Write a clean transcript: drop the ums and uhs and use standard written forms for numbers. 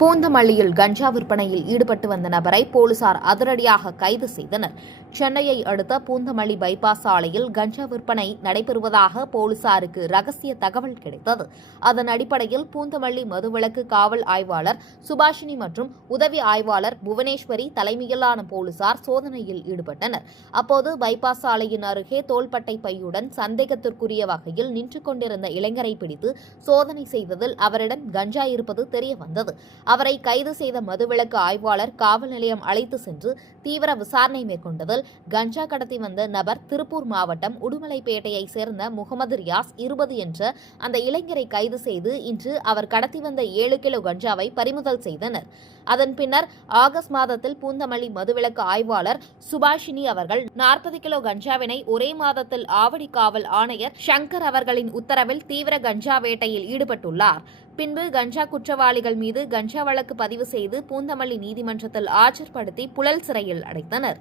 பூந்தமல்லியில் கஞ்சா விற்பனையில் ஈடுபட்டு வந்த நபரை போலீசார் அதிரடியாக கைது செய்தனர். சென்னையை அடுத்த பூந்தமல்லி பைபாஸ் சாலையில் கஞ்சா விற்பனை நடைபெறுவதாக போலீசாருக்கு ரகசிய தகவல் கிடைத்தது. அதன் அடிப்படையில் பூந்தமல்லி மதுவிலக்கு காவல் ஆய்வாளர் சுபாஷினி மற்றும் உதவி ஆய்வாளர் புவனேஸ்வரி தலைமையிலான போலீசார் சோதனையில் ஈடுபட்டனர். அப்போது பைபாஸ் சாலையின் அருகே தோள்பட்டை பையுடன் சந்தேகத்திற்குரிய வகையில் நின்று கொண்டிருந்த இளைஞரை பிடித்து சோதனை செய்ததில் அவரிடம் கஞ்சா இருப்பது தெரியவந்தது. அவரை கைது செய்த மதுவிலக்கு ஆய்வாளர் காவல் நிலையம் அழைத்து சென்று தீவிர விசாரணை மேற்கொண்டதில் கஞ்சா கடத்தி வந்த நபர் திருப்பூர் மாவட்டம் உடுமலைப்பேட்டையைச் சேர்ந்த முகமது ரியாஸ் 20 என்ற அந்த இளைஞரை கைது செய்து இன்று அவர் கடத்தி வந்த 7 கிலோ கஞ்சாவை பறிமுதல் செய்தனர். அதன் பின்னர் ஆகஸ்ட் மாதத்தில் பூந்தமல்லி மதுவிலக்கு ஆய்வாளர் சுபாஷினி அவர்கள் 40 கிலோ கஞ்சாவினை ஒரே மாதத்தில் ஆவடி காவல் ஆணையர் சங்கர் அவர்களின் உத்தரவில் தீவிர கஞ்சா வேட்டையில் ஈடுபட்டுள்ளார். பின்பு கஞ்சா குற்றவாளிகள் மீது கஞ்சா வழக்கு பதிவு செய்து பூந்தமல்லி நீதிமன்றத்தில் ஆஜர்படுத்தி புழல் சிறையில் அடைத்தனர்.